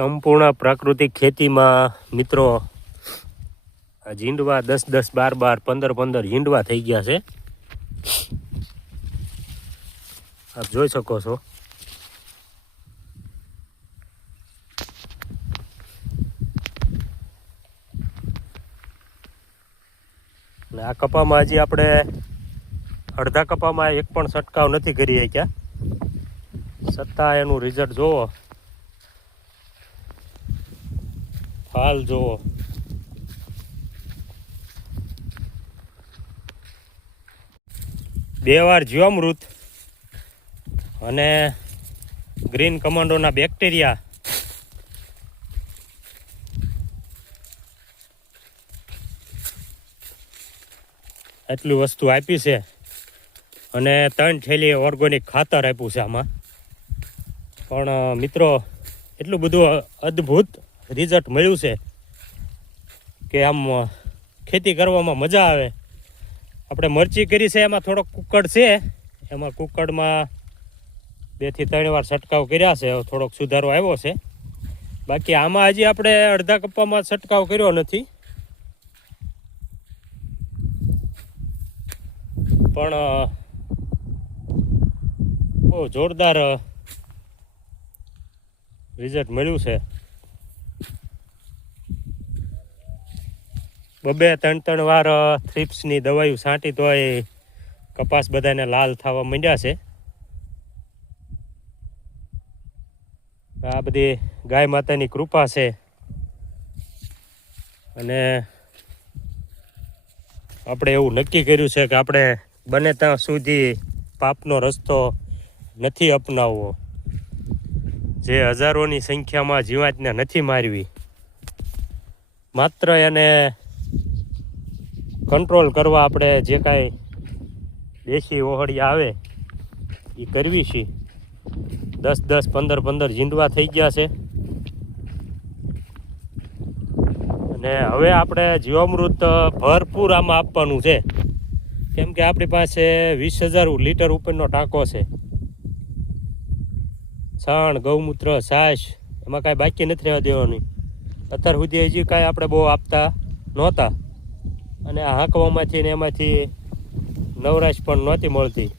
સંપૂર્ણ પ્રાકૃતિક ખેતીમાં મિત્રો આ ઝીંડવા 10-10, 12-12, 15-15 ઝીંડવા થઈ ગયા છે. આપ જોઈ શકો છો. અને આ કપામાં હજી આપણે અડધા કપામાં એક પણ છંટકાવ નથી કરી શક્યા, છતાં એનું રિઝલ્ટ જોવો, ફાલ જોવો. બે વાર જીવામૃત અને ગ્રીન કમાન્ડોના બેક્ટેરિયા એટલી વસ્તુ આપી છે અને 3 થેલી ઓર્ગેનિક ખાતર આપ્યું છે આમાં. પણ મિત્રો એટલું બધું અદ્ભુત રિઝલ્ટ મળ્યું છે કે આમ ખેતી કરવામાં મજા આવે. આપણે મરચી કરી છે એમાં થોડોક કુકડ છે, એમાં કુકડમાં 2 થી 3 વાર છંટકાવ કર્યા છે, થોડોક સુધારો આવ્યો છે. બાકી આમાં હજી આપણે અડધા કપ્પામાં છંટકાવ કર્યો નથી, પણ બહુ જોરદાર રિઝલ્ટ મળ્યું છે. 2-3 વાર થ્રિપ્સની દવાઈઓ છાંટી તો એ કપાસ બધાને લાલ થવા માંડ્યા છે. આ બધી ગાય માતાની કૃપા છે. અને આપણે એવું નક્કી કર્યું છે કે આપણે બને ત્યાં સુધી પાપનો રસ્તો નથી અપનાવવો, જે હજારોની સંખ્યામાં જીવાતને નથી મારવી, માત્ર એને કંટ્રોલ કરવા આપણે જે કાંઈ દેશી ઓહળી આવે એ કરવી છે. 10-10, 15-15 ઝીંડવા થઈ ગયા છે. અને હવે આપણે જીવામૃત ભરપૂર આમાં આપવાનું છે, કેમ કે આપણી પાસે 20,000 લીટર ઉપરનો ટાંકો છે. છાણ, ગૌમૂત્ર, છાશ એમાં કાંઈ બાકી નથી રહેવા દેવાનું. અત્યાર સુધી હજી કાંઈ આપણે બહુ આપતા નહોતા, અને આ હાંકવામાંથી ને એમાંથી નવરાશ પણ નહોતી મળતી.